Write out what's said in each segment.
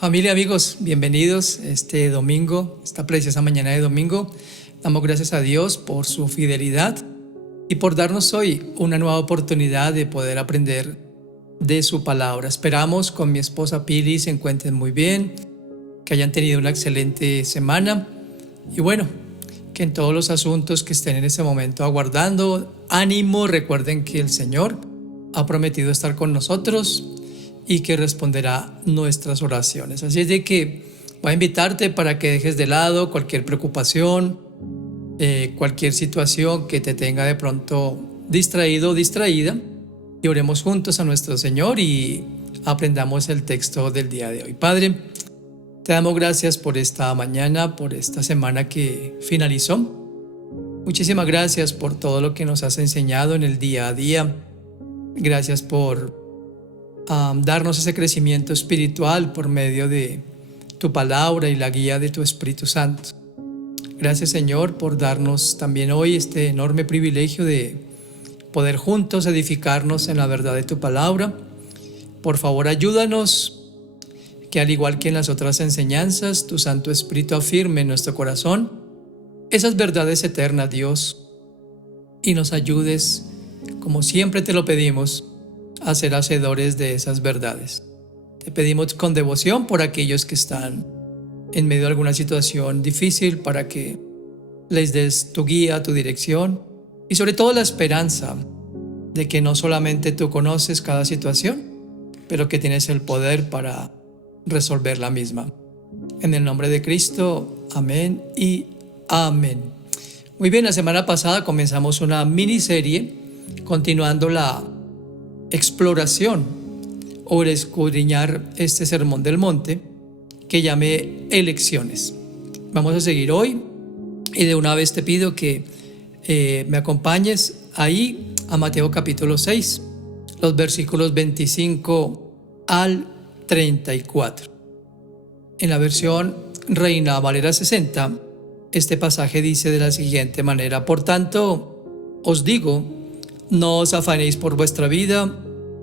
Familia, amigos, bienvenidos este domingo, esta preciosa mañana de domingo. Damos gracias a Dios por su fidelidad y por darnos hoy una nueva oportunidad de poder aprender de su palabra. Esperamos con mi esposa Pili se encuentren muy bien, que hayan tenido una excelente semana y bueno, que en todos los asuntos que estén en este momento aguardando, ánimo, recuerden que el Señor ha prometido estar con nosotros y que responderá nuestras oraciones. Así es de que voy a invitarte para que dejes de lado cualquier preocupación, cualquier situación que te tenga de pronto distraído o distraída, y oremos juntos a nuestro Señor y aprendamos el texto del día de hoy. Padre, te damos gracias por esta mañana, por esta semana que finalizó. Muchísimas gracias por todo lo que nos has enseñado en el día a día. Gracias por darnos ese crecimiento espiritual por medio de tu palabra y la guía de tu Espíritu Santo. Gracias, Señor, por darnos también hoy este enorme privilegio de poder juntos edificarnos en la verdad de tu palabra. Por favor, ayúdanos que al igual que en las otras enseñanzas, tu Santo Espíritu afirme en nuestro corazón esas verdades eternas, Dios, y nos ayudes, como siempre te lo pedimos, a ser hacedores de esas verdades. Te pedimos con devoción por aquellos que están en medio de alguna situación difícil, para que les des tu guía, tu dirección y sobre todo la esperanza de que no solamente tú conoces cada situación, pero que tienes el poder para resolver la misma. En el nombre de Cristo, amén y amén. Muy bien, la semana pasada comenzamos una miniserie continuando la exploración o escudriñar este sermón del monte que llamé elecciones. Vamos a seguir hoy y de una vez te pido que me acompañes ahí a Mateo capítulo 6, los versículos 25 al 34. En la versión Reina Valera 60, este pasaje dice de la siguiente manera: por tanto, os digo, no os afanéis por vuestra vida,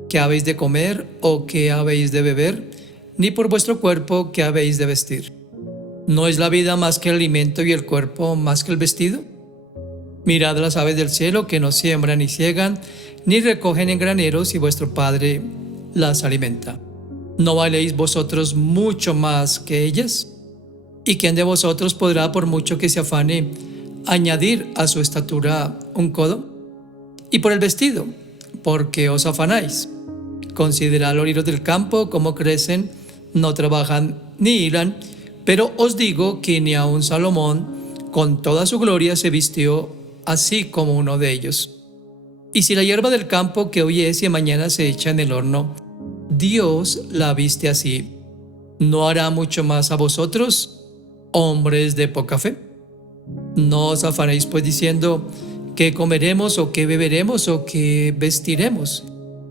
qué habéis de comer o qué habéis de beber, ni por vuestro cuerpo, qué habéis de vestir. ¿No es la vida más que el alimento y el cuerpo más que el vestido? Mirad las aves del cielo, que no siembran ni ciegan, ni recogen en graneros, y vuestro Padre las alimenta. ¿No valéis vosotros mucho más que ellas? ¿Y quién de vosotros podrá, por mucho que se afane, añadir a su estatura un codo? Y por el vestido, ¿por qué os afanáis? Considerad los lirios del campo, cómo crecen, no trabajan ni hilan, pero os digo que ni aun Salomón, con toda su gloria, se vistió así como uno de ellos. Y si la hierba del campo, que hoy es y mañana se echa en el horno, Dios la viste así, ¿no hará mucho más a vosotros, hombres de poca fe? No os afanéis pues diciendo: ¿qué comeremos o qué beberemos o qué vestiremos?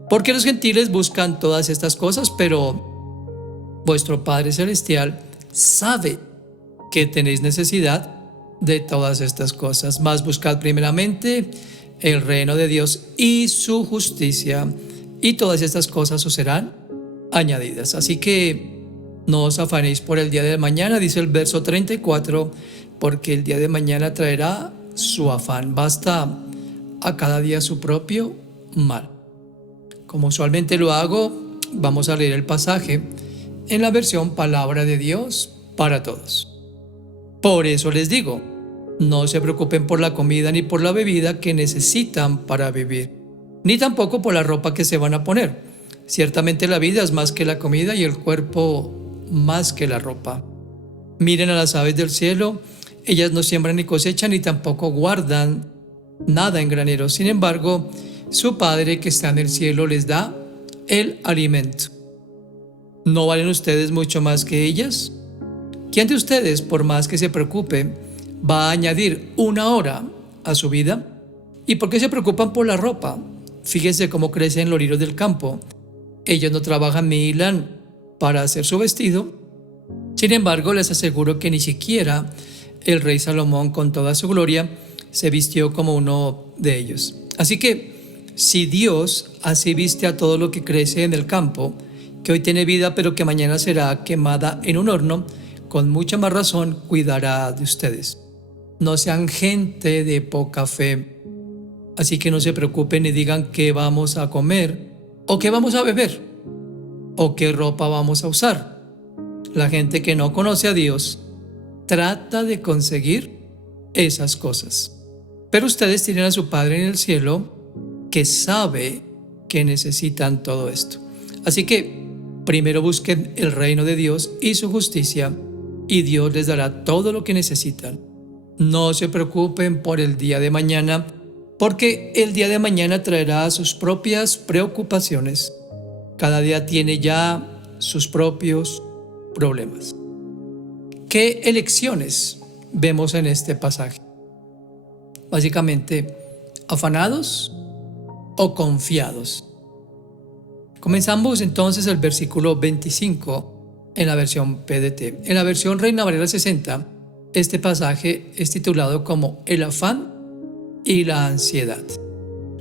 Porque los gentiles buscan todas estas cosas, pero vuestro Padre Celestial sabe que tenéis necesidad de todas estas cosas. Mas buscad primeramente el reino de Dios y su justicia, y todas estas cosas os serán añadidas. Así que no os afanéis por el día de mañana, dice el verso 34, porque el día de mañana traerá su afán. Basta a cada día su propio mal. Como usualmente lo hago, vamos a leer el pasaje en la versión Palabra de Dios para Todos. Por eso les digo, no se preocupen por la comida ni por la bebida que necesitan para vivir, ni tampoco por la ropa que se van a poner. Ciertamente la vida es más que la comida y el cuerpo más que la ropa. Miren a las aves del cielo, ellas no siembran ni cosechan ni tampoco guardan nada en graneros. Sin embargo, su Padre que está en el cielo les da el alimento. ¿No valen ustedes mucho más que ellas? ¿Quién de ustedes, por más que se preocupe, va a añadir una hora a su vida? ¿Y por qué se preocupan por la ropa? Fíjense cómo crecen los lirios del campo. Ellos no trabajan ni hilan para hacer su vestido. Sin embargo, les aseguro que ni siquiera el rey Salomón, con toda su gloria, se vistió como uno de ellos. Así que, si Dios así viste a todo lo que crece en el campo, que hoy tiene vida pero que mañana será quemada en un horno, con mucha más razón cuidará de ustedes. No sean gente de poca fe, así que no se preocupen ni digan qué vamos a comer, o qué vamos a beber, o qué ropa vamos a usar. La gente que no conoce a Dios trata de conseguir esas cosas. Pero ustedes tienen a su Padre en el cielo que sabe que necesitan todo esto. Así que primero busquen el reino de Dios y su justicia, y Dios les dará todo lo que necesitan. No se preocupen por el día de mañana, porque el día de mañana traerá sus propias preocupaciones. Cada día tiene ya sus propios problemas. ¿Qué elecciones vemos en este pasaje? Básicamente, afanados o confiados. Comenzamos entonces el versículo 25 en la versión PDT. En la versión Reina Valera 60, este pasaje es titulado como el afán y la ansiedad.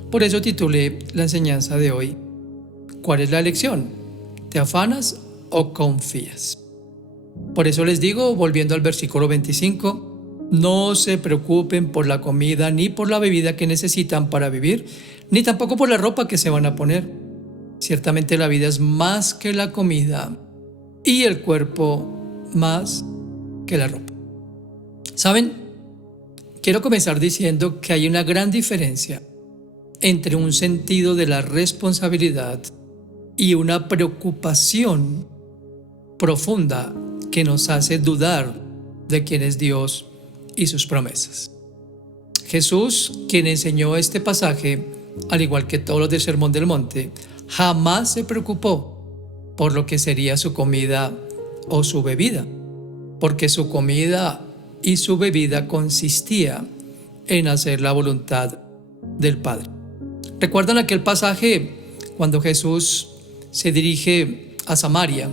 Por eso titulé la enseñanza de hoy: ¿cuál es la elección? ¿Te afanas o confías? Por eso les digo, volviendo al versículo 25, no se preocupen por la comida ni por la bebida que necesitan para vivir, ni tampoco por la ropa que se van a poner. Ciertamente la vida es más que la comida y el cuerpo más que la ropa. ¿Saben? Quiero comenzar diciendo que hay una gran diferencia entre un sentido de la responsabilidad y una preocupación profunda que nos hace dudar de quién es Dios y sus promesas. Jesús, quien enseñó este pasaje, al igual que todos los del Sermón del Monte, jamás se preocupó por lo que sería su comida o su bebida, porque su comida y su bebida consistía en hacer la voluntad del Padre. ¿Recuerdan aquel pasaje cuando Jesús se dirige a Samaria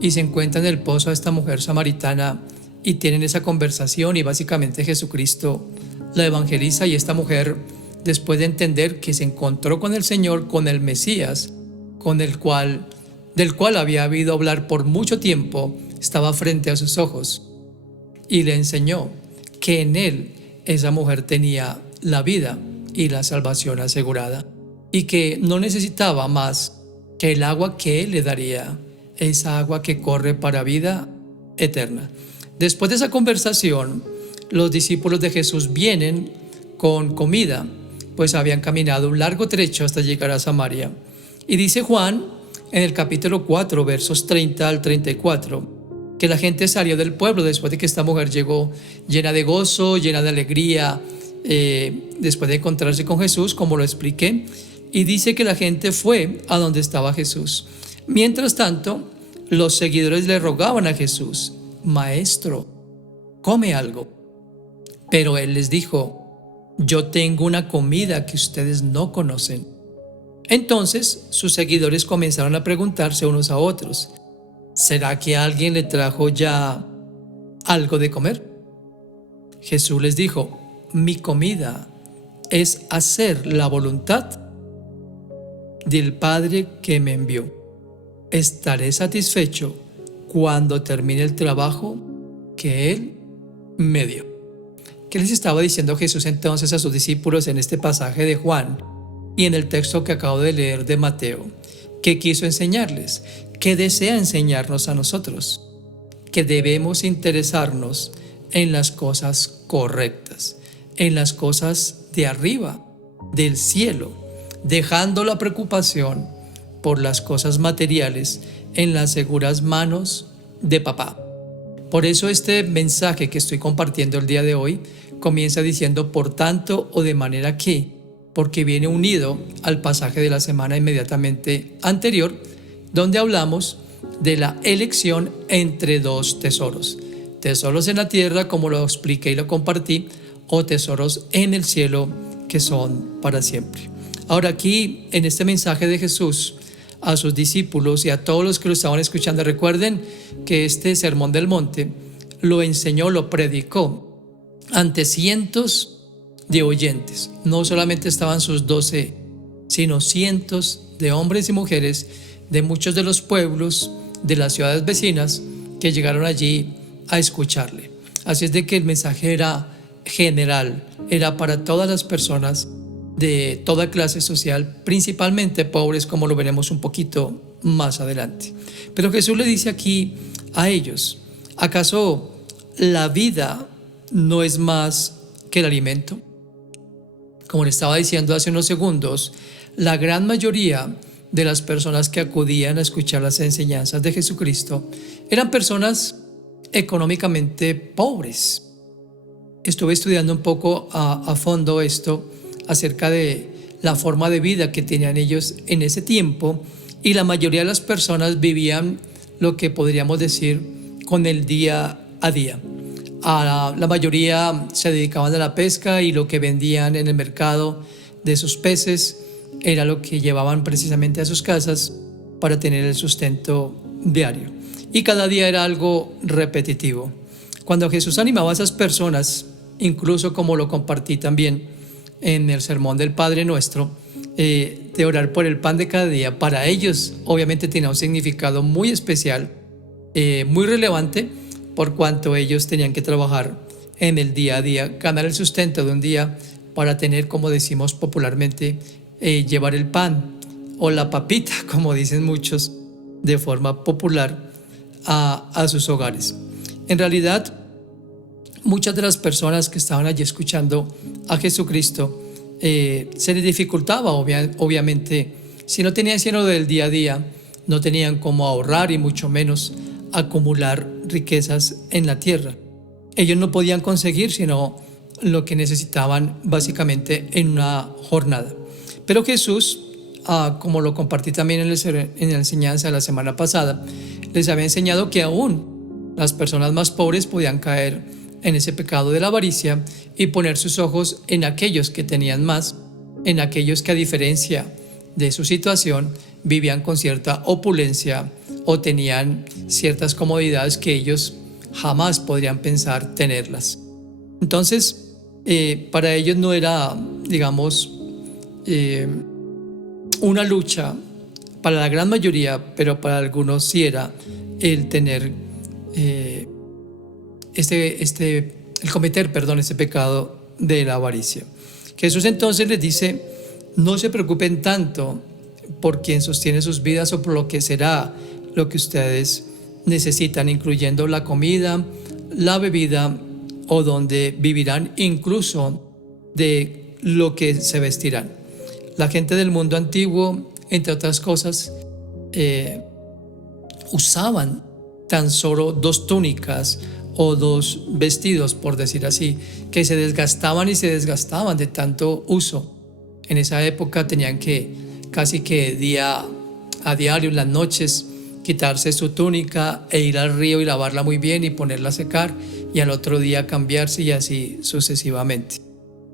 y se encuentra en el pozo a esta mujer samaritana y tienen esa conversación, y básicamente Jesucristo la evangeliza, y esta mujer, después de entender que se encontró con el Señor, con el Mesías, del cual había oído hablar por mucho tiempo, estaba frente a sus ojos y le enseñó que en él esa mujer tenía la vida y la salvación asegurada, y que no necesitaba más que el agua que él le daría, esa agua que corre para vida eterna. Después de esa conversación, los discípulos de Jesús vienen con comida, pues habían caminado un largo trecho hasta llegar a Samaria. Y dice Juan en el capítulo 4, versos 30 al 34, que la gente salió del pueblo después de que esta mujer llegó llena de gozo, llena de alegría, después de encontrarse con Jesús, como lo expliqué, y dice que la gente fue a donde estaba Jesús. Mientras tanto, los seguidores le rogaban a Jesús: Maestro, come algo. Pero él les dijo: yo tengo una comida que ustedes no conocen. Entonces sus seguidores comenzaron a preguntarse unos a otros: ¿será que alguien le trajo ya algo de comer? Jesús les dijo: mi comida es hacer la voluntad del Padre que me envió. Estaré satisfecho cuando termine el trabajo que Él me dio. ¿Qué les estaba diciendo Jesús entonces a sus discípulos en este pasaje de Juan y en el texto que acabo de leer de Mateo? ¿Qué quiso enseñarles? ¿Qué desea enseñarnos a nosotros? Que debemos interesarnos en las cosas correctas, en las cosas de arriba, del cielo, dejando la preocupación por las cosas materiales en las seguras manos de papá. Por eso este mensaje que estoy compartiendo el día de hoy comienza diciendo por tanto o de manera que, porque viene unido al pasaje de la semana inmediatamente anterior, donde hablamos de la elección entre dos tesoros: tesoros en la tierra, como lo expliqué y lo compartí, o tesoros en el cielo, que son para siempre. Ahora, aquí en este mensaje de Jesús a sus discípulos y a todos los que lo estaban escuchando, recuerden que este Sermón del Monte lo enseñó, lo predicó ante cientos de oyentes. No solamente estaban sus 12, sino cientos de hombres y mujeres de muchos de los pueblos de las ciudades vecinas que llegaron allí a escucharle. Así es de que el mensaje era general, era para todas las personas de toda clase social, principalmente pobres, como lo veremos un poquito más adelante. Pero Jesús le dice aquí a ellos: ¿acaso la vida no es más que el alimento? Como le estaba diciendo hace unos segundos, la gran mayoría de las personas que acudían a escuchar las enseñanzas de Jesucristo eran personas económicamente pobres. Estuve estudiando un poco a fondo esto acerca de la forma de vida que tenían ellos en ese tiempo, y la mayoría de las personas vivían lo que podríamos decir con el día a día. La mayoría se dedicaban a la pesca, y lo que vendían en el mercado de sus peces era lo que llevaban precisamente a sus casas para tener el sustento diario. Y cada día era algo repetitivo. Cuando Jesús animaba a esas personas, incluso como lo compartí también en el sermón del Padre Nuestro, de orar por el pan de cada día, para ellos obviamente tenía un significado muy especial, muy relevante, por cuanto ellos tenían que trabajar en el día a día, ganar el sustento de un día para tener, como decimos popularmente, llevar el pan o la papita, como dicen muchos de forma popular, a sus hogares. En realidad, muchas de las personas que estaban allí escuchando a Jesucristo, se les dificultaba obviamente, si no tenían sino del día a día, no tenían cómo ahorrar y mucho menos acumular riquezas en la tierra. Ellos no podían conseguir sino lo que necesitaban básicamente en una jornada. Pero Jesús, como lo compartí también en la enseñanza de la semana pasada, les había enseñado que aún las personas más pobres podían caer en ese pecado de la avaricia y poner sus ojos en aquellos que tenían más, en aquellos que, a diferencia de su situación, vivían con cierta opulencia o tenían ciertas comodidades que ellos jamás podrían pensar tenerlas. Entonces, para ellos no era, digamos, una lucha, para la gran mayoría, pero para algunos sí era el tener el cometer ese pecado de la avaricia. Jesús entonces les dice: no se preocupen tanto por quien sostiene sus vidas o por lo que será lo que ustedes necesitan, incluyendo la comida, la bebida o donde vivirán, incluso de lo que se vestirán. La gente del mundo antiguo, entre otras cosas, usaban tan solo 2 túnicas o 2 vestidos, por decir así, que se desgastaban y se desgastaban de tanto uso. En esa época tenían que casi que día a diario, en las noches, quitarse su túnica e ir al río y lavarla muy bien y ponerla a secar, y al otro día cambiarse, y así sucesivamente.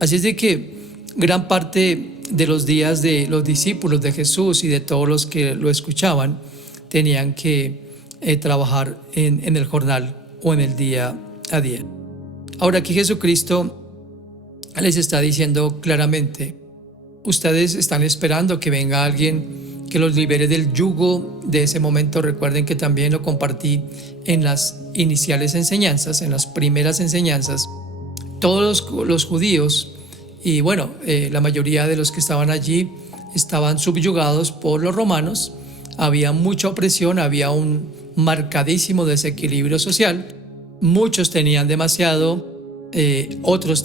Así es de que gran parte de los días de los discípulos de Jesús y de todos los que lo escuchaban tenían que trabajar en el jornal o en el día a día. Ahora aquí Jesucristo les está diciendo claramente: ustedes están esperando que venga alguien que los libere del yugo de ese momento. Recuerden que también lo compartí en las iniciales enseñanzas, en las primeras enseñanzas. Todos los judíos y la mayoría de los que estaban allí estaban subyugados por los romanos. Había mucha opresión, había un marcadísimo desequilibrio social. Muchos tenían demasiado, otros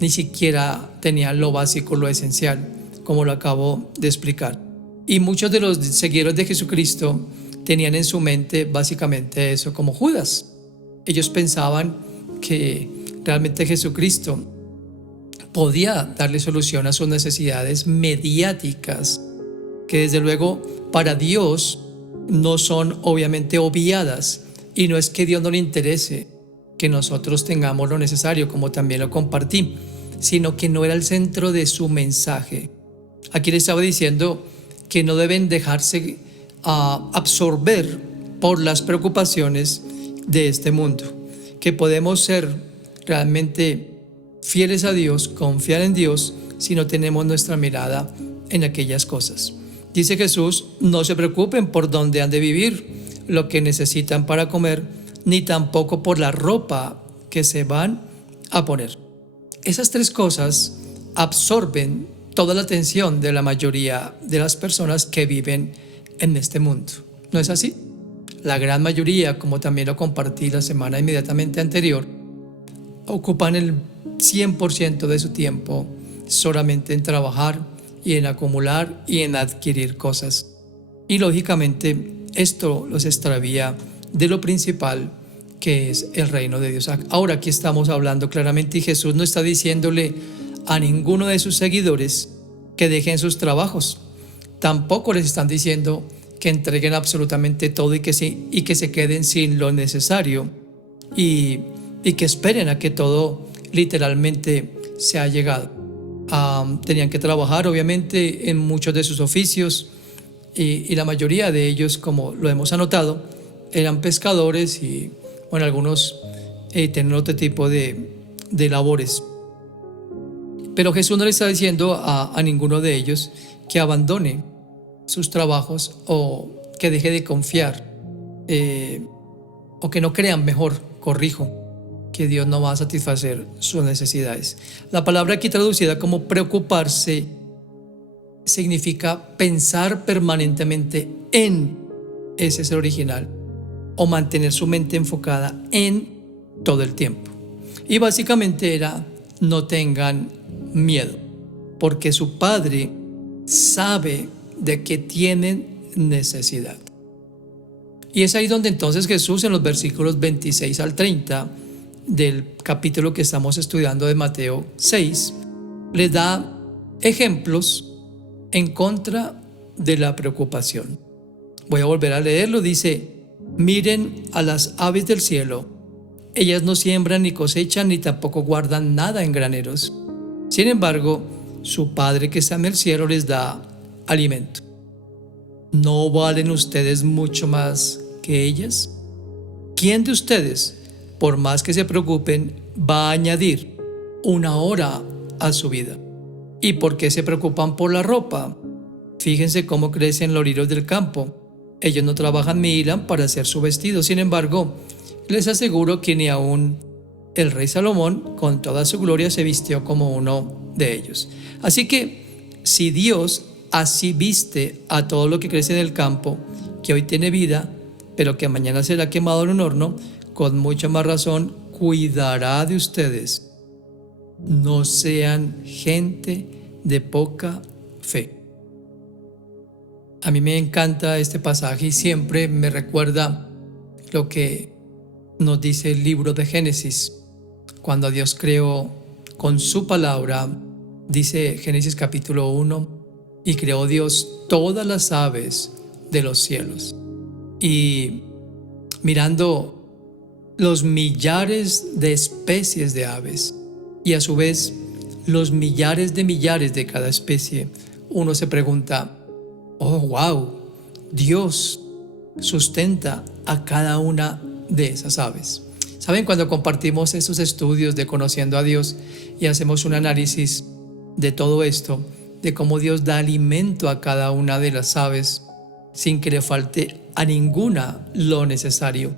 ni siquiera tenían lo básico, lo esencial, como lo acabo de explicar. Y muchos de los seguidores de Jesucristo tenían en su mente básicamente eso, como Judas. Ellos pensaban que realmente Jesucristo podía darle solución a sus necesidades mediáticas, que desde luego para Dios no son obviamente obviadas, y no es que a Dios no le interese que nosotros tengamos lo necesario, como también lo compartí, sino que no era el centro de su mensaje. Aquí le estaba diciendo que no deben dejarse absorber por las preocupaciones de este mundo, que podemos ser realmente fieles a Dios, confiar en Dios, si no tenemos nuestra mirada en aquellas cosas. Dice Jesús: no se preocupen por dónde han de vivir, lo que necesitan para comer, ni tampoco por la ropa que se van a poner. Esas tres cosas absorben toda la atención de la mayoría de las personas que viven en este mundo. ¿No es así? La gran mayoría, como también lo compartí la semana inmediatamente anterior, ocupan el 100% de su tiempo solamente en trabajar y en acumular y en adquirir cosas. Y lógicamente esto los extravía de lo principal, que es el reino de Dios. Ahora aquí estamos hablando claramente y Jesús no está diciéndole a ninguno de sus seguidores que dejen sus trabajos. Tampoco les están diciendo que entreguen absolutamente todo y que se queden sin lo necesario y que esperen a que todo literalmente se ha llegado. Tenían que trabajar obviamente en muchos de sus oficios y la mayoría de ellos, como lo hemos anotado, eran pescadores y bueno, algunos tenían otro tipo de labores. Pero Jesús no le está diciendo a ninguno de ellos que abandone sus trabajos o que deje de confiar o que no crean, mejor, corrijo, que Dios no va a satisfacer sus necesidades. La palabra aquí traducida como preocuparse significa pensar permanentemente en, ese es el original, o mantener su mente enfocada en todo el tiempo. Y básicamente era: no tengan miedo, porque su Padre sabe de que tienen necesidad. Y es ahí donde entonces Jesús, en los versículos 26 al 30 del capítulo que estamos estudiando de Mateo 6, les da ejemplos en contra de la preocupación. Voy a volver a leerlo. Dice: miren a las aves del cielo, ellas no siembran ni cosechan ni tampoco guardan nada en graneros. Sin embargo, su Padre que está en el cielo les da alimento. ¿No valen ustedes mucho más que ellas? ¿Quién de ustedes, por más que se preocupen, va a añadir una hora a su vida? ¿Y por qué se preocupan por la ropa? Fíjense cómo crecen los lirios del campo. Ellos no trabajan ni hilan para hacer su vestido. Sin embargo, les aseguro que ni aun el rey Salomón, con toda su gloria, se vistió como uno de ellos. Así que, si Dios así viste a todo lo que crece en el campo, que hoy tiene vida, pero que mañana será quemado en un horno, con mucha más razón cuidará de ustedes. No sean gente de poca fe. A mí me encanta este pasaje y siempre me recuerda lo que nos dice el libro de Génesis. Cuando Dios creó con su palabra, dice Génesis capítulo 1, y creó Dios todas las aves de los cielos. Y mirando los millares de especies de aves y a su vez los millares de cada especie, uno se pregunta: oh, wow, Dios sustenta a cada una de esas aves. ¿Saben? Cuando compartimos esos estudios de conociendo a Dios y hacemos un análisis de todo esto, de cómo Dios da alimento a cada una de las aves sin que le falte a ninguna lo necesario,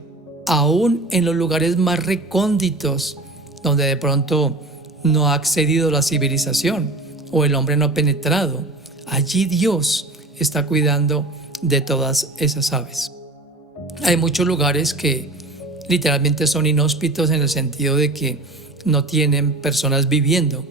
aún en los lugares más recónditos donde de pronto no ha accedido la civilización o el hombre no ha penetrado, allí Dios está cuidando de todas esas aves. Hay muchos lugares que literalmente son inhóspitos en el sentido de que no tienen personas viviendo,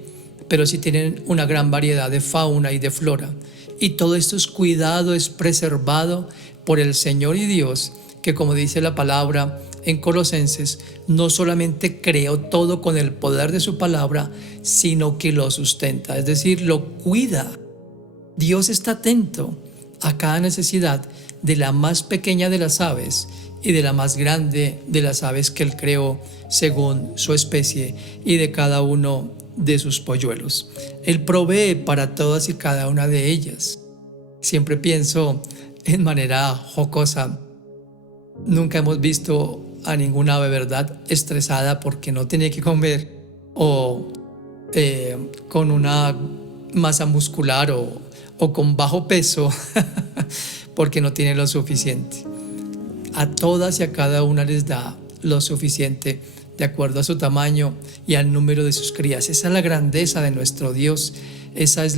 pero sí tienen una gran variedad de fauna y de flora. Y todo esto es cuidado, es preservado por el Señor y Dios, que, como dice la palabra en Colosenses, no solamente creó todo con el poder de su palabra, sino que lo sustenta, es decir, lo cuida. Dios está atento a cada necesidad de la más pequeña de las aves y de la más grande de las aves que Él creó según su especie y de cada uno de sus polluelos. Él provee para todas y cada una de ellas. Siempre pienso en manera jocosa, nunca hemos visto a ninguna ave, ¿verdad?, estresada porque no tiene que comer o con una masa muscular o con bajo peso porque no tienen lo suficiente. A todas y a cada una les da lo suficiente de acuerdo a su tamaño y al número de sus crías. Esa es la grandeza de nuestro Dios. Esa es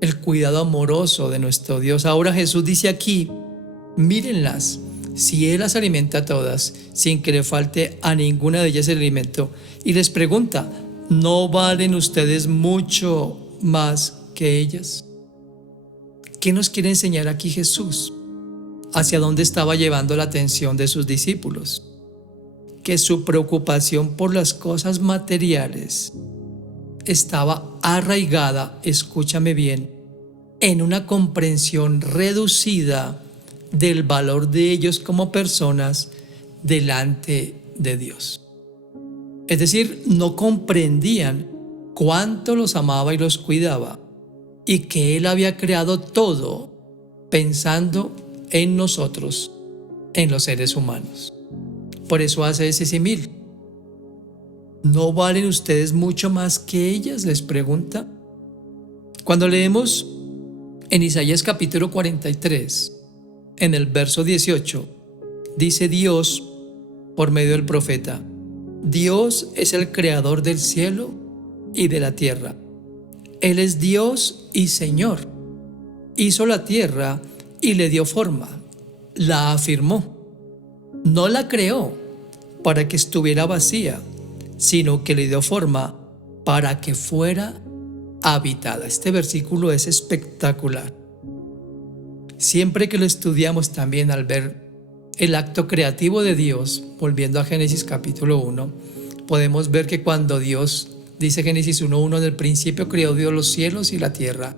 el cuidado amoroso de nuestro Dios. Ahora Jesús dice aquí, mírenlas, si Él las alimenta a todas, sin que le falte a ninguna de ellas el alimento, y les pregunta, ¿no valen ustedes mucho más que ellas? ¿Qué nos quiere enseñar aquí Jesús? ¿Hacia dónde estaba llevando la atención de sus discípulos? Que su preocupación por las cosas materiales estaba arraigada, escúchame bien, en una comprensión reducida del valor de ellos como personas delante de Dios. Es decir, no comprendían cuánto los amaba y los cuidaba y que Él había creado todo pensando en nosotros, en los seres humanos. Por eso hace ese símil. ¿No valen ustedes mucho más que ellas?, les pregunta. Cuando leemos en Isaías capítulo 43, en el verso 18, dice Dios por medio del profeta, Dios es el creador del cielo y de la tierra. Él es Dios y Señor. Hizo la tierra y le dio forma, la afirmó. No la creó para que estuviera vacía, sino que le dio forma para que fuera habitada. Este versículo es espectacular. Siempre que lo estudiamos también al ver el acto creativo de Dios, volviendo a Génesis capítulo 1, podemos ver que cuando Dios, dice Génesis 1:1, en el principio creó Dios los cielos y la tierra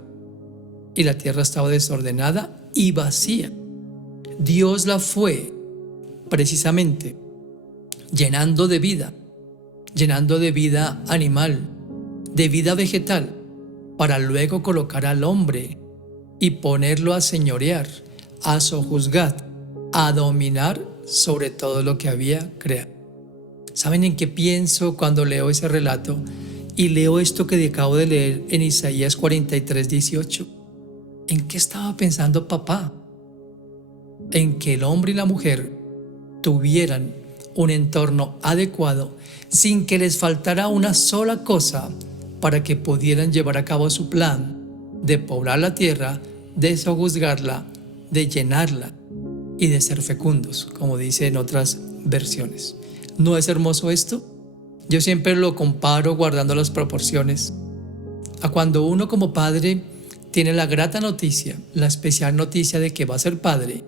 estaba desordenada y vacía. Dios la fue precisamente llenando de vida animal, de vida vegetal, para luego colocar al hombre y ponerlo a señorear, a sojuzgar, a dominar sobre todo lo que había creado. ¿Saben en qué pienso cuando leo ese relato y leo esto que acabo de leer en Isaías 43:18? ¿En qué estaba pensando papá? En que el hombre y la mujer tuvieran un entorno adecuado sin que les faltara una sola cosa para que pudieran llevar a cabo su plan de poblar la tierra, de sojuzgarla, de llenarla y de ser fecundos, como dice en otras versiones. ¿No es hermoso esto? Yo siempre lo comparo, guardando las proporciones, a cuando uno como padre tiene la grata noticia, la especial noticia de que va a ser padre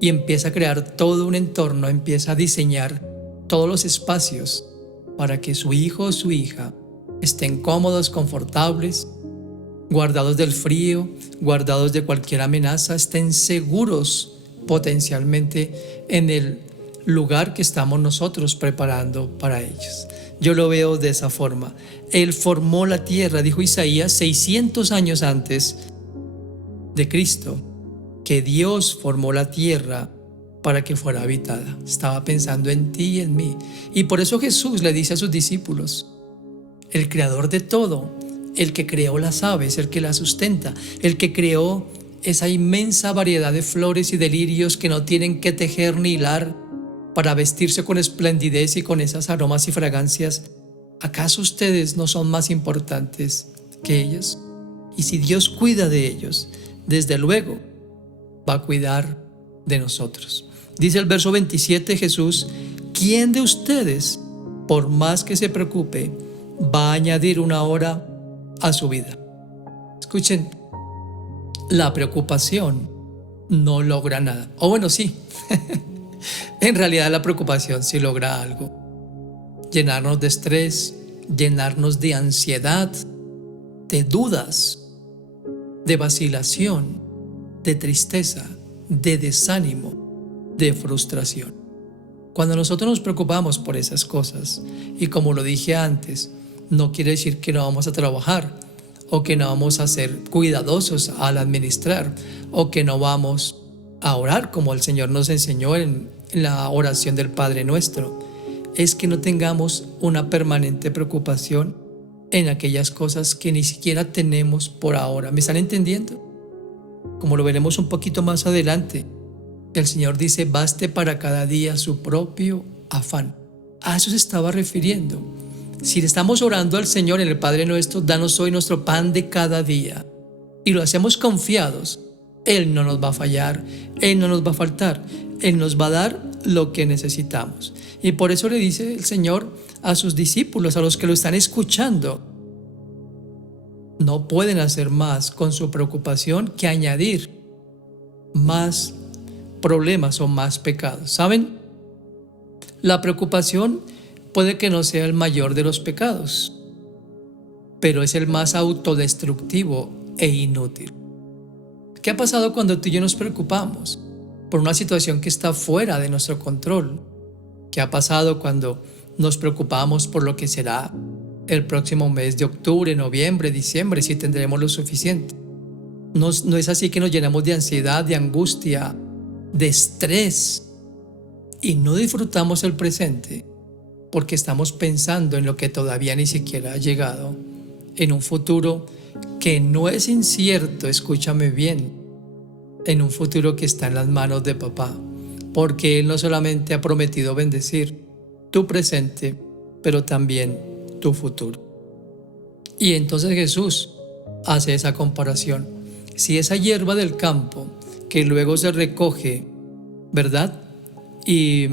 y empieza a crear todo un entorno, empieza a diseñar todos los espacios para que su hijo o su hija estén cómodos, confortables, guardados del frío, guardados de cualquier amenaza, estén seguros potencialmente en el lugar que estamos nosotros preparando para ellos. Yo lo veo de esa forma. Él formó la tierra, dijo Isaías 600 años antes de Cristo, que Dios formó la tierra para que fuera habitada. Estaba pensando en ti y en mí. Y por eso Jesús le dice a sus discípulos, el creador de todo, el que creó las aves, el que las sustenta, el que creó esa inmensa variedad de flores y de lirios que no tienen que tejer ni hilar para vestirse con esplendidez y con esas aromas y fragancias, ¿acaso ustedes no son más importantes que ellos? Y si Dios cuida de ellos, desde luego va a cuidar de nosotros. Dice el verso 27 Jesús, ¿quién de ustedes, por más que se preocupe, va a añadir una hora a su vida? Escuchen, la preocupación no logra nada. O bueno, sí. En realidad la preocupación sí logra algo. Llenarnos de estrés, llenarnos de ansiedad, de dudas, de vacilación, de tristeza, de desánimo, de frustración. Cuando nosotros nos preocupamos por esas cosas, y como lo dije antes, no quiere decir que no vamos a trabajar, o que no vamos a ser cuidadosos al administrar, o que no vamos a orar como el Señor nos enseñó en la oración del Padre Nuestro. Es que no tengamos una permanente preocupación en aquellas cosas que ni siquiera tenemos por ahora. ¿Me están entendiendo? Como lo veremos un poquito más adelante, el Señor dice, baste para cada día su propio afán. A eso se estaba refiriendo. Si le estamos orando al Señor en el Padre Nuestro, danos hoy nuestro pan de cada día, y lo hacemos confiados, Él no nos va a fallar, Él no nos va a faltar, Él nos va a dar lo que necesitamos. Y por eso le dice el Señor a sus discípulos, a los que lo están escuchando, no pueden hacer más con su preocupación que añadir más problemas o más pecados. ¿Saben? La preocupación puede que no sea el mayor de los pecados, pero es el más autodestructivo e inútil. ¿Qué ha pasado cuando tú y yo nos preocupamos por una situación que está fuera de nuestro control? ¿Qué ha pasado cuando nos preocupamos por lo que será el próximo mes de octubre, noviembre, diciembre, si tendremos lo suficiente? No es así que nos llenamos de ansiedad, de angustia, de estrés y no disfrutamos el presente porque estamos pensando en lo que todavía ni siquiera ha llegado, en un futuro que no es incierto, escúchame bien, en un futuro que está en las manos de papá, porque Él no solamente ha prometido bendecir tu presente, pero también tu futuro. Y entonces Jesús hace esa comparación. Si esa hierba del campo que luego se recoge, ¿verdad? Y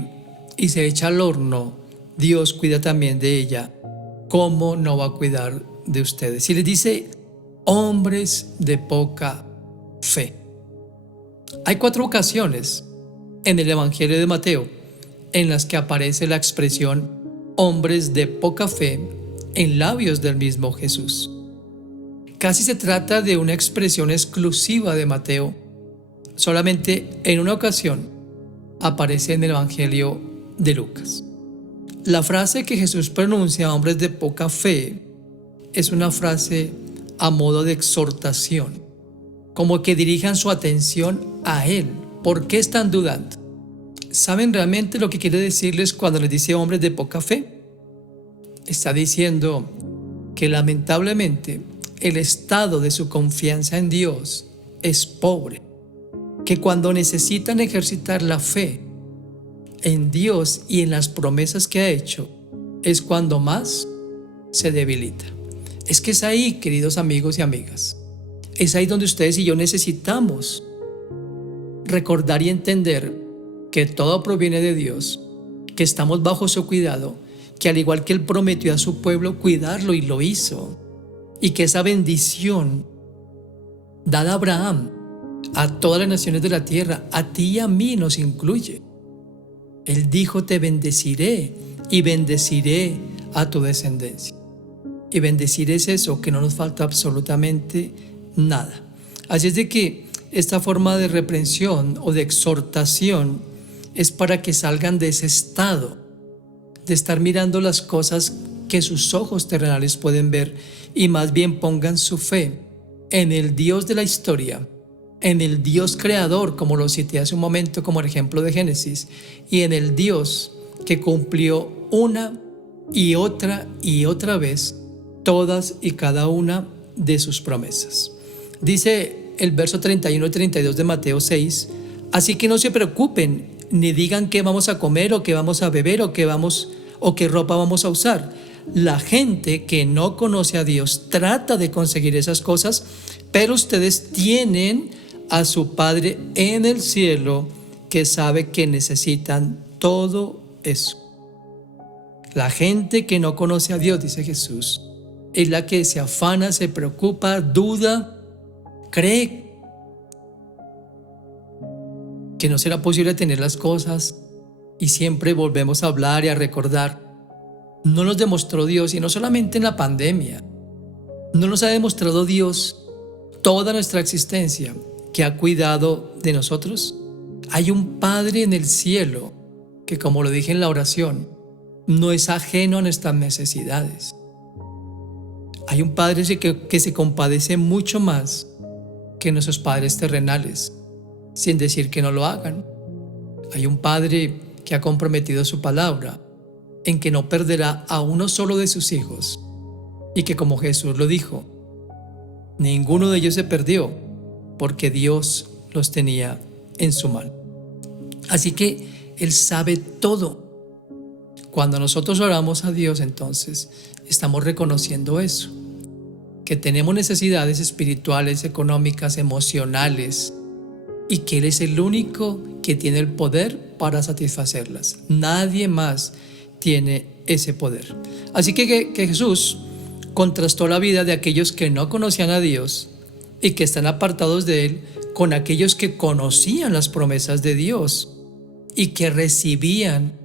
se echa al horno, Dios cuida también de ella. ¿Cómo no va a cuidar de ustedes? Si les dice hombres de poca fe. Hay 4 ocasiones en el Evangelio de Mateo en las que aparece la expresión hombres de poca fe en labios del mismo Jesús. Casi se trata de una expresión exclusiva de Mateo. Solamente en una ocasión aparece en el Evangelio de Lucas. La frase que Jesús pronuncia, hombres de poca fe, es una frase a modo de exhortación, como que dirijan su atención a Él. ¿Por qué están dudando? ¿Saben realmente lo que quiere decirles cuando les dice hombres de poca fe? Está diciendo que lamentablemente el estado de su confianza en Dios es pobre, que cuando necesitan ejercitar la fe en Dios y en las promesas que ha hecho, es cuando más se debilita. Es que es ahí, queridos amigos y amigas, es ahí donde ustedes y yo necesitamos recordar y entender que todo proviene de Dios, que estamos bajo su cuidado, que al igual que Él prometió a su pueblo cuidarlo y lo hizo, y que esa bendición dada a Abraham, a todas las naciones de la tierra, a ti y a mí nos incluye. Él dijo, te bendeciré y bendeciré a tu descendencia. Y bendecir es eso, que no nos falta absolutamente nada. Así es de que esta forma de reprensión o de exhortación es para que salgan de ese estado, de estar mirando las cosas que sus ojos terrenales pueden ver y más bien pongan su fe en el Dios de la historia, en el Dios creador, como lo cité hace un momento como el ejemplo de Génesis, y en el Dios que cumplió una y otra vez todas y cada una de sus promesas. Dice el verso 31 y 32 de Mateo 6, así que no se preocupen ni digan qué vamos a comer o qué vamos a beber o qué ropa vamos a usar. La gente que no conoce a Dios trata de conseguir esas cosas, pero ustedes tienen a su Padre en el cielo que sabe que necesitan todo eso. La gente que no conoce a Dios, dice Jesús, es la que se afana, se preocupa, duda, cree que no será posible tener las cosas y siempre volvemos a hablar y a recordar. No nos demostró Dios, y no solamente en la pandemia, no nos ha demostrado Dios toda nuestra existencia que ha cuidado de nosotros. Hay un Padre en el cielo que, como lo dije en la oración, no es ajeno a nuestras necesidades. Hay un Padre que se compadece mucho más que nuestros padres terrenales, sin decir que no lo hagan. Hay un Padre que ha comprometido su palabra en que no perderá a uno solo de sus hijos, y que, como Jesús lo dijo, ninguno de ellos se perdió porque Dios los tenía en su mano. Así que Él sabe todo. Cuando nosotros oramos a Dios, entonces estamos reconociendo eso, que tenemos necesidades espirituales, económicas, emocionales, y que Él es el único que tiene el poder para satisfacerlas. Nadie más tiene ese poder. Así que Jesús contrastó la vida de aquellos que no conocían a Dios y que están apartados de Él con aquellos que conocían las promesas de Dios y que recibían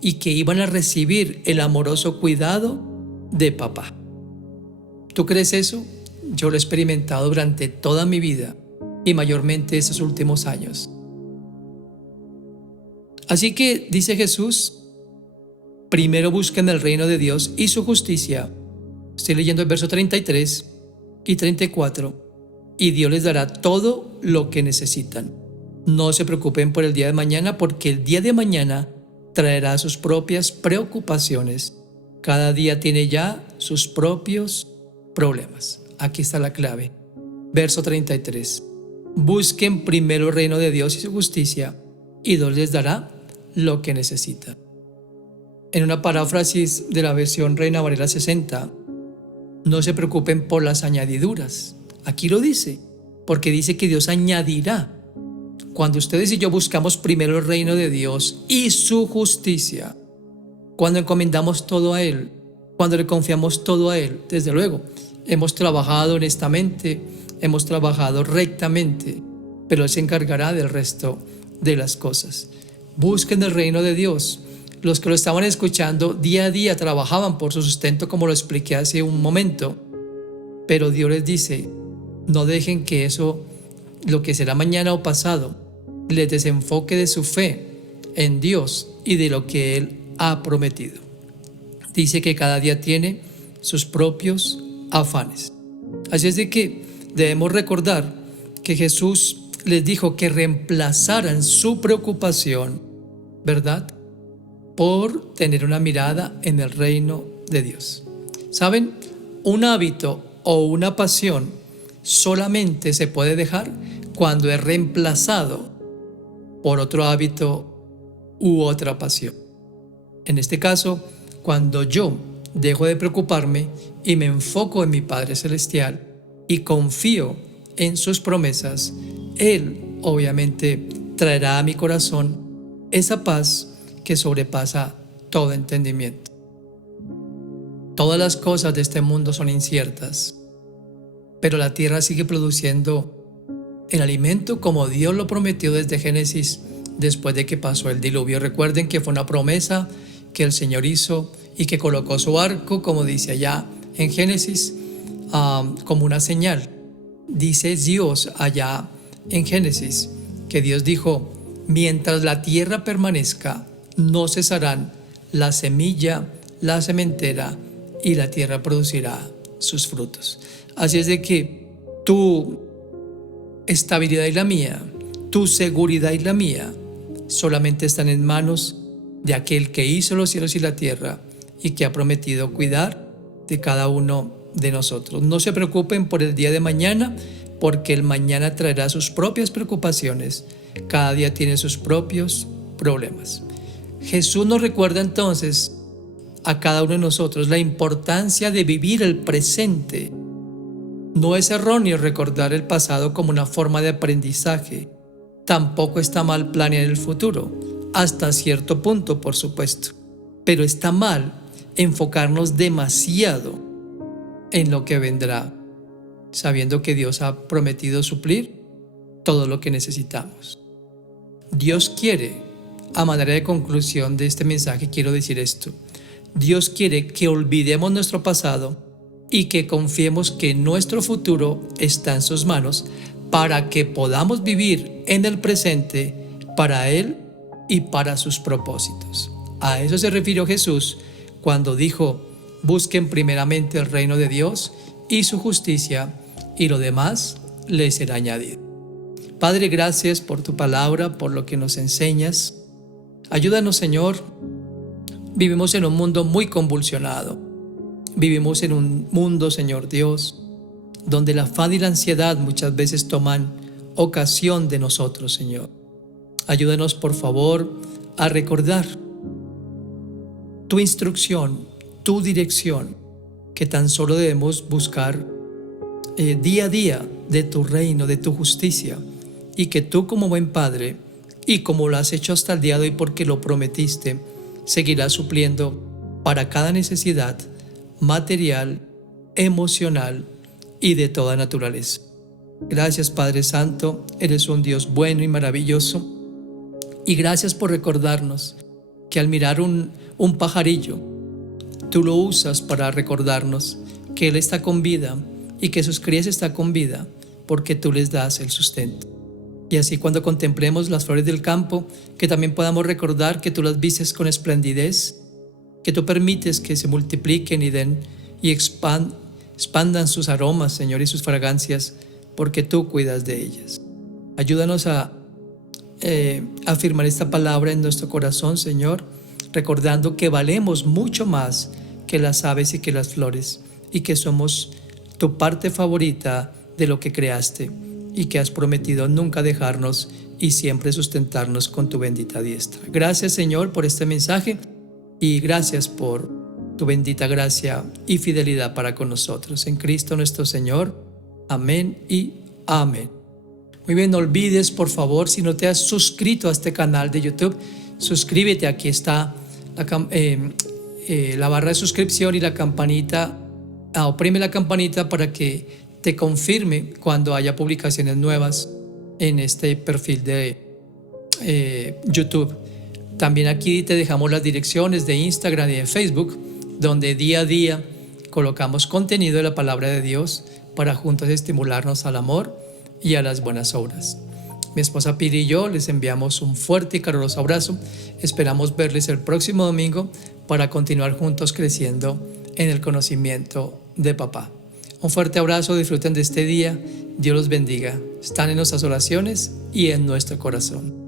y que iban a recibir el amoroso cuidado de papá. ¿Tú crees eso? Yo lo he experimentado durante toda mi vida y mayormente estos últimos años. Así que dice Jesús, primero busquen el reino de Dios y su justicia. Estoy leyendo el verso 33 y 34. Y Dios les dará todo lo que necesitan. No se preocupen por el día de mañana, porque el día de mañana traerá sus propias preocupaciones. Cada día tiene ya sus propios problemas. Aquí está la clave. Verso 33. Busquen primero el reino de Dios y su justicia, y Dios les dará lo que necesitan. En una paráfrasis de la versión Reina Valera 60, no se preocupen por las añadiduras. Aquí lo dice, porque dice que Dios añadirá. Cuando ustedes y yo buscamos primero el reino de Dios y su justicia, cuando encomendamos todo a Él, cuando le confiamos todo a Él, desde luego, hemos trabajado honestamente, hemos trabajado rectamente, pero Él se encargará del resto de las cosas. Busquen el reino de Dios. Los que lo estaban escuchando día a día trabajaban por su sustento, como lo expliqué hace un momento, pero Dios les dice, no dejen que eso, lo que será mañana o pasado, les desenfoque de su fe en Dios y de lo que Él ha prometido. Dice que cada día tiene sus propios afanes. Así es de que debemos recordar que Jesús les dijo que reemplazaran su preocupación, ¿verdad?, por tener una mirada en el reino de Dios. ¿Saben? Un hábito o una pasión solamente se puede dejar cuando es reemplazado por otro hábito u otra pasión. En este caso, cuando yo dejo de preocuparme y me enfoco en mi Padre Celestial y confío en sus promesas, Él obviamente traerá a mi corazón esa paz que sobrepasa todo entendimiento. Todas las cosas de este mundo son inciertas, pero la tierra sigue produciendo el alimento como Dios lo prometió desde Génesis, después de que pasó el diluvio. Recuerden que fue una promesa que el Señor hizo y que colocó su arco, como dice allá en Génesis, como una señal. Dice Dios allá en Génesis que Dios dijo, mientras la tierra permanezca, no cesarán la semilla, la sementera, y la tierra producirá sus frutos. Así es de que tu estabilidad y la mía, tu seguridad y la mía, solamente están en manos de aquel que hizo los cielos y la tierra y que ha prometido cuidar de cada uno de nosotros. No se preocupen por el día de mañana, porque el mañana traerá sus propias preocupaciones. Cada día tiene sus propios problemas. Jesús nos recuerda entonces a cada uno de nosotros la importancia de vivir el presente. No es erróneo recordar el pasado como una forma de aprendizaje. Tampoco está mal planear el futuro, hasta cierto punto, por supuesto. Pero está mal enfocarnos demasiado en lo que vendrá, sabiendo que Dios ha prometido suplir todo lo que necesitamos. Dios quiere, a manera de conclusión de este mensaje, quiero decir esto. Dios quiere que olvidemos nuestro pasado y que confiemos que nuestro futuro está en sus manos para que podamos vivir en el presente para Él y para sus propósitos. A eso se refirió Jesús cuando dijo, busquen primeramente el reino de Dios y su justicia, y lo demás les será añadido. Padre, gracias por tu palabra, por lo que nos enseñas. Ayúdanos, Señor. Vivimos en un mundo muy convulsionado, Vivimos en un mundo, Señor Dios, donde la afán y la ansiedad muchas veces toman ocasión de nosotros, Señor. Ayúdanos, por favor, a recordar tu instrucción, tu dirección, que tan solo debemos buscar día a día de tu reino, de tu justicia, y que tú, como buen Padre, y como lo has hecho hasta el día de hoy porque lo prometiste, seguirás supliendo para cada necesidad material, emocional y de toda naturaleza. Gracias, Padre Santo, eres un Dios bueno y maravilloso, y gracias por recordarnos que al mirar un pajarillo, tú lo usas para recordarnos que Él está con vida y que sus crías están con vida porque tú les das el sustento. Y así, cuando contemplemos las flores del campo, que también podamos recordar que tú las vistes con esplendidez, que tú permites que se multipliquen y den y expandan sus aromas, Señor, y sus fragancias, porque tú cuidas de ellas. Ayúdanos a afirmar esta palabra en nuestro corazón, Señor, recordando que valemos mucho más que las aves y que las flores, y que somos tu parte favorita de lo que creaste, y que has prometido nunca dejarnos y siempre sustentarnos con tu bendita diestra. Gracias, Señor, por este mensaje, y gracias por tu bendita gracia y fidelidad para con nosotros. En Cristo nuestro Señor. Amén y amén. Muy bien, no olvides, por favor, si no te has suscrito a este canal de YouTube, suscríbete. Aquí está la barra de suscripción y la campanita. Oprime la campanita para que te confirme cuando haya publicaciones nuevas en este perfil de YouTube. También aquí te dejamos las direcciones de Instagram y de Facebook, donde día a día colocamos contenido de la palabra de Dios para juntos estimularnos al amor y a las buenas obras. Mi esposa Piri y yo les enviamos un fuerte y caluroso abrazo. Esperamos verles el próximo domingo para continuar juntos creciendo en el conocimiento de Papá. Un fuerte abrazo, disfruten de este día. Dios los bendiga. Están en nuestras oraciones y en nuestro corazón.